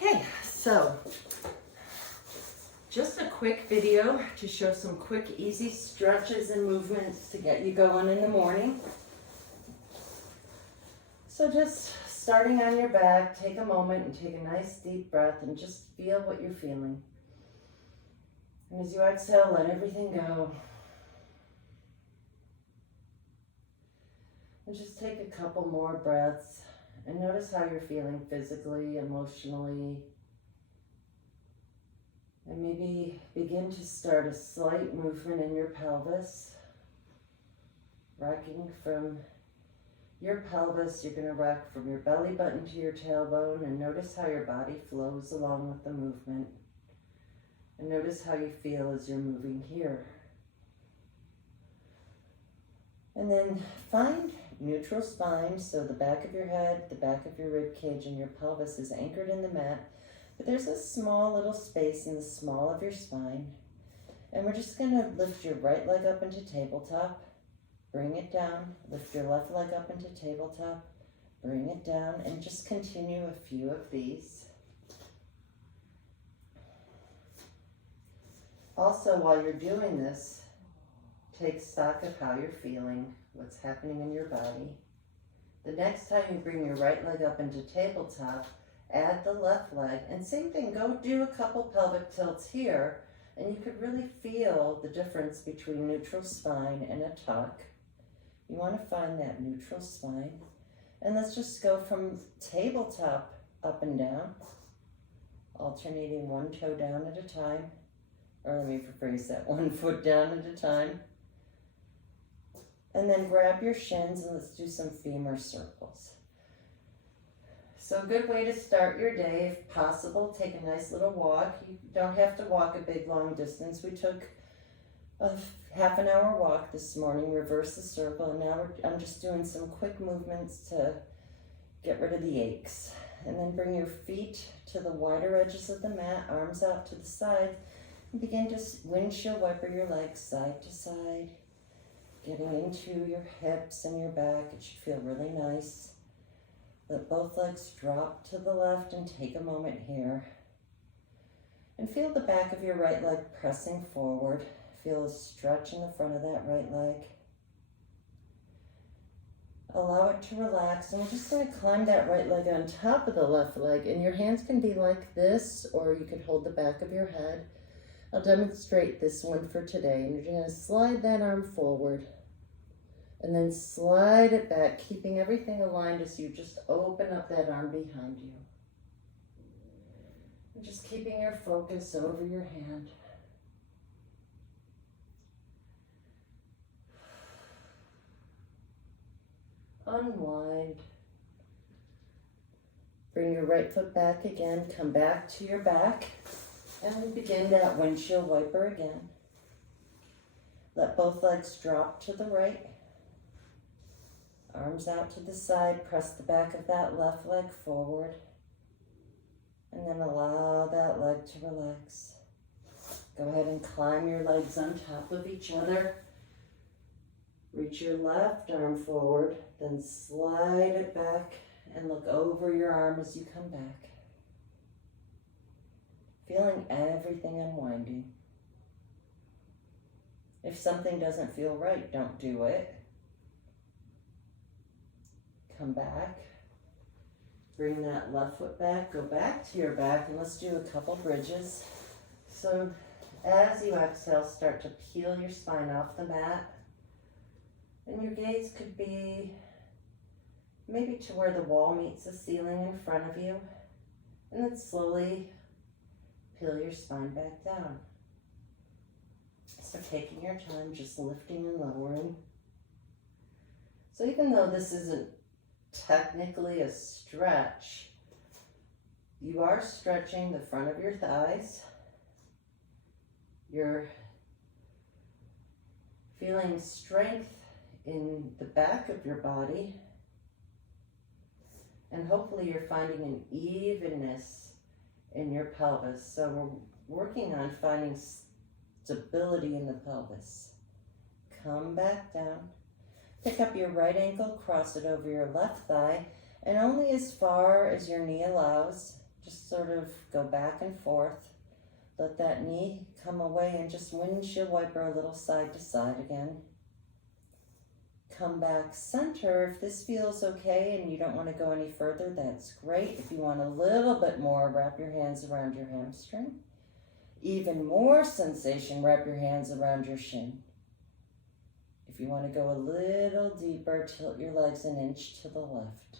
Okay, so just a quick video to show some quick, easy stretches and movements to get you going in the morning. So just starting on your back, take a moment and take a nice deep breath and just feel what you're feeling. And as you exhale, let everything go. And just take a couple more breaths and notice how you're feeling physically, emotionally. And maybe begin to start a slight movement in your pelvis. Rocking from your pelvis, you're going to rock from your belly button to your tailbone, and notice how your body flows along with the movement. And notice how you feel as you're moving here. And then find neutral spine, so the back of your head, the back of your rib cage, and your pelvis is anchored in the mat. But there's a small little space in the small of your spine. And we're just going to lift your right leg up into tabletop, bring it down, lift your left leg up into tabletop, bring it down, and just continue a few of these. Also, while you're doing this, take stock of how you're feeling, what's happening in your body. The next time you bring your right leg up into tabletop, add the left leg, and same thing, go do a couple pelvic tilts here, and you could really feel the difference between neutral spine and a tuck. You want to find that neutral spine. And let's just go from tabletop up and down, alternating one toe down at a time. Or let me rephrase that, one foot down at a time. And then grab your shins and let's do some femur circles. So a good way to start your day, if possible, take a nice little walk. You don't have to walk a big long distance. We took a half an hour walk this morning, reverse the circle, and now I'm just doing some quick movements to get rid of the aches. And then bring your feet to the wider edges of the mat, arms out to the side, and begin to windshield wiper your legs side to side, getting into your hips and your back. It should feel really nice. Let both legs drop to the left and take a moment here. And feel the back of your right leg pressing forward. Feel a stretch in the front of that right leg. Allow it to relax, and we're just going to climb that right leg on top of the left leg, and your hands can be like this, or you could hold the back of your head. I'll demonstrate this one for today, and you're going to slide that arm forward, and then slide it back, keeping everything aligned as you just open up that arm behind you. And just keeping your focus over your hand. Unwind. Bring your right foot back again, come back to your back, and begin that windshield wiper again. Let both legs drop to the right. Arms out to the side, press the back of that left leg forward, and then allow that leg to relax. Go ahead and climb your legs on top of each other. Reach your left arm forward, then slide it back and look over your arm as you come back. Feeling everything unwinding. If something doesn't feel right, don't do it. Come back. Bring that left foot back, go back to your back, and let's do a couple bridges. So as you exhale, start to peel your spine off the mat. And your gaze could be maybe to where the wall meets the ceiling in front of you. And then slowly peel your spine back down. So taking your time, just lifting and lowering. So even though this isn't technically a stretch, you are stretching the front of your thighs. You're feeling strength in the back of your body, and hopefully you're finding an evenness in your pelvis. So we're working on finding stability in the pelvis. Come back down, pick up your right ankle, cross it over your left thigh, and only as far as your knee allows, Just sort of go back and forth. Let that knee come away and just windshield wiper a little side to side again. Come back center. If this feels okay and you don't want to go any further, that's great. If you want a little bit more, wrap your hands around your hamstring. Even more sensation, wrap your hands around your shin. If you want to go a little deeper, tilt your legs an inch to the left.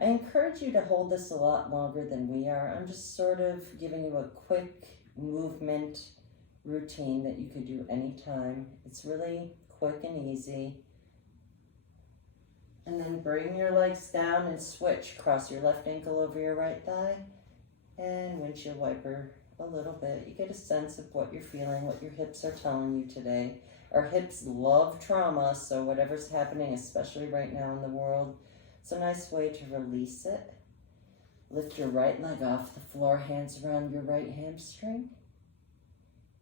I encourage you to hold this a lot longer than we are. I'm just sort of giving you a quick movement routine that you could do anytime. It's really quick and easy. And then bring your legs down and switch. Cross your left ankle over your right thigh and windshield wiper a little bit. You get a sense of what you're feeling, what your hips are telling you today. Our hips love trauma, so whatever's happening, especially right now in the world, it's a nice way to release it. Lift your right leg off the floor, hands around your right hamstring.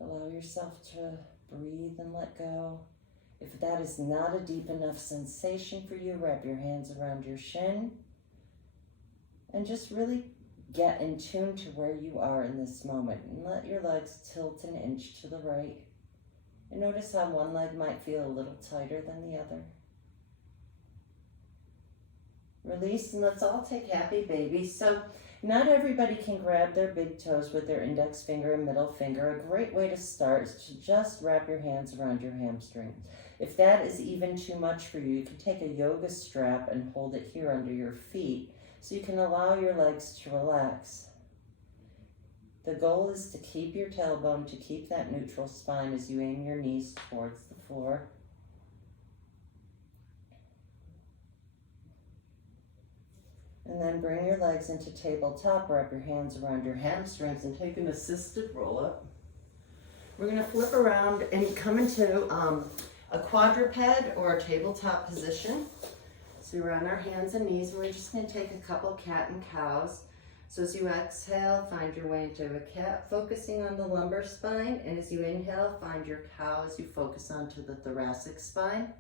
Allow yourself to breathe and let go. If that is not a deep enough sensation for you, wrap your hands around your shin and just really get in tune to where you are in this moment and let your legs tilt an inch to the right. And notice how one leg might feel a little tighter than the other. Release, and let's all take happy baby. So not everybody can grab their big toes with their index finger and middle finger. A great way to start is to just wrap your hands around your hamstring. If that is even too much for you, you can take a yoga strap and hold it here under your feet so you can allow your legs to relax. The goal is to keep your tailbone, to keep that neutral spine as you aim your knees towards the floor. And then bring your legs into tabletop, wrap your hands around your hamstrings and take an assisted roll up. We're gonna flip around and come into a quadruped or a tabletop position. So we're on our hands and knees, and we're just gonna take a couple cat and cows. So as you exhale, find your way into a cat, focusing on the lumbar spine, and as you inhale, find your cow as you focus onto the thoracic spine.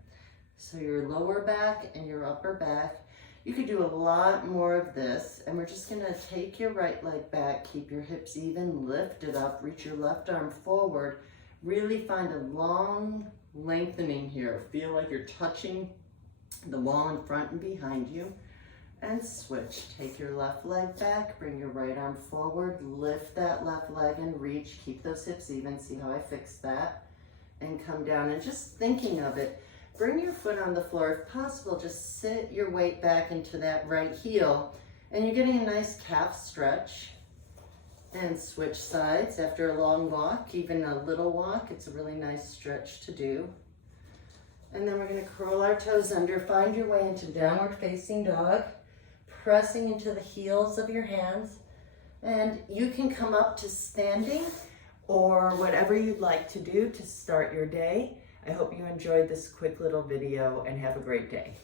So your lower back and your upper back. You could do a lot more of this, and we're just gonna take your right leg back, keep your hips even, lift it up, reach your left arm forward, really find a long lengthening here. Feel like you're touching the wall in front and behind you, and switch. Take your left leg back, bring your right arm forward, lift that left leg and reach, keep those hips even, see how I fixed that, and come down. And just thinking of it, bring your foot on the floor. If possible, just sit your weight back into that right heel, and you're getting a nice calf stretch. And switch sides after a long walk, even a little walk. It's a really nice stretch to do. And then we're gonna curl our toes under, find your way into downward facing dog, pressing into the heels of your hands. And you can come up to standing or whatever you'd like to do to start your day. I hope you enjoyed this quick little video and have a great day.